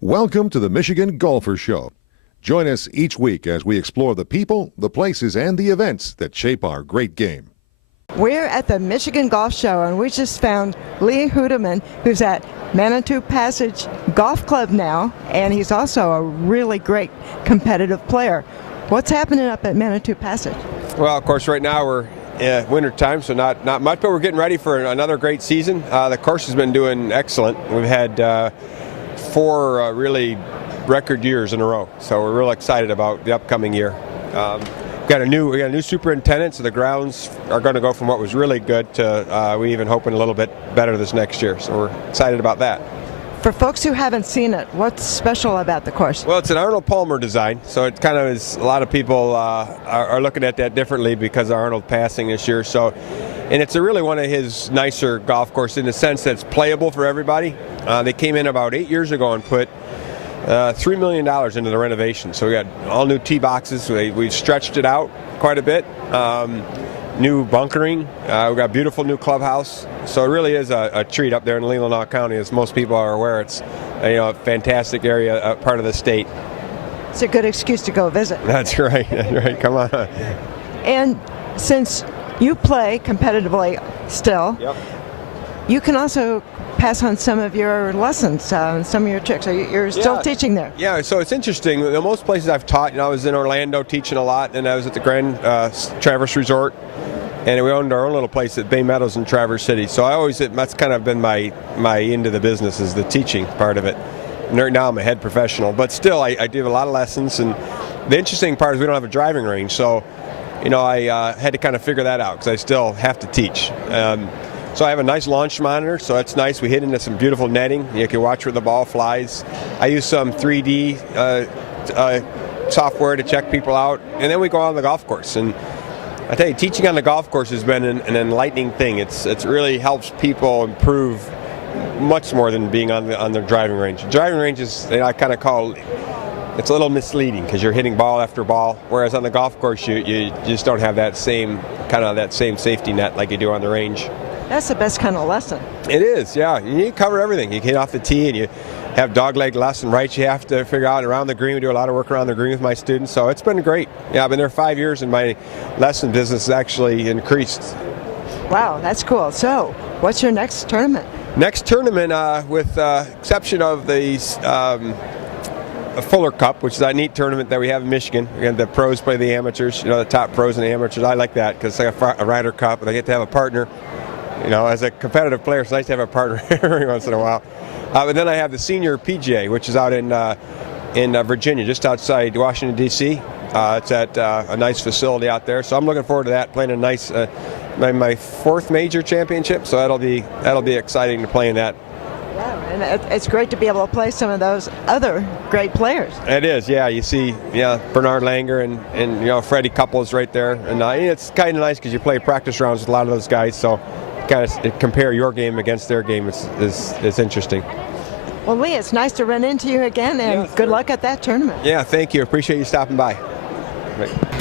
Welcome to the Michigan Golfer Show. Join us each week as we explore the people, the places, and the events that shape our great game. We're at the Michigan Golf Show, and we just found Lee Houtteman, who's at Manitou Passage Golf Club now, and he's also a really great competitive player. What's happening up at Manitou Passage? Well, of course, right now we're winter time, so not much, but we're getting ready for another great season. The course has been doing excellent. We've had four really record years in a row, so we're real excited about the upcoming year. We got a new superintendent, so the grounds are going to go from what was really good to we even hoping a little bit better this next year. So we're excited about that. For folks who haven't seen it, what's special about the course? Well, it's an Arnold Palmer design, so it kind of is. A lot of people are looking at that differently because of Arnold passing this year. So, and it's really one of his nicer golf courses in the sense that it's playable for everybody. They came in about 8 years ago and put $3 million into the renovation. So we got all new tee boxes. We've stretched it out quite a bit. New bunkering. We've got a beautiful new clubhouse. So it really is a treat up there in Leelanau County, as most people are aware. It's a fantastic area, part of the state. It's a good excuse to go visit. That's right. That's right. Come on. And since you play competitively still, Yep. you can also pass on some of your lessons, some of your tricks. You're still teaching there. Yeah, so it's interesting. In most places I've taught, I was in Orlando teaching a lot, and I was at the Grand Traverse Resort, and we owned our own little place at Bay Meadows in Traverse City. So that's kind of been my into the business, is the teaching part of it. And right now I'm a head professional, but still I do a lot of lessons. And the interesting part is we don't have a driving range, so I had to kind of figure that out because I still have to teach. So I have a nice launch monitor, so that's nice. We hit into some beautiful netting. You can watch where the ball flies. I use some 3D software to check people out, and then we go out on the golf course. And I tell you, teaching on the golf course has been an enlightening thing. It really helps people improve much more than being on their driving range. The driving range is, I kind of call, it's a little misleading because you're hitting ball after ball, whereas on the golf course you just don't have that same safety net like you do on the range. That's the best kind of lesson. It is, yeah. You cover everything. You get off the tee and you have dogleg left and right. You have to figure out around the green. We do a lot of work around the green with my students, so it's been great. Yeah, I've been there 5 years, and my lesson business has actually increased. Wow, that's cool. So, what's your next tournament? Next tournament, with the exception of the Fuller Cup, which is that neat tournament that we have in Michigan. Again, the pros play the amateurs, the top pros and the amateurs. I like that because it's like a Ryder Cup, and I get to have a partner. As a competitive player, it's nice to have a partner every once in a while. But then I have the senior PGA, which is out in Virginia, just outside Washington, D.C. It's at a nice facility out there. So I'm looking forward to that, playing a nice, my fourth major championship. So that'll be exciting to play in that. Wow, and it's great to be able to play some of those other great players. It is, yeah. You see, Bernard Langer and Freddie Couples right there. And it's kind of nice because you play practice rounds with a lot of those guys. So kind of compare your game against their game is interesting. Well, Lee, it's nice to run into you again, and good luck at that tournament. Yeah, thank you. Appreciate you stopping by. Right.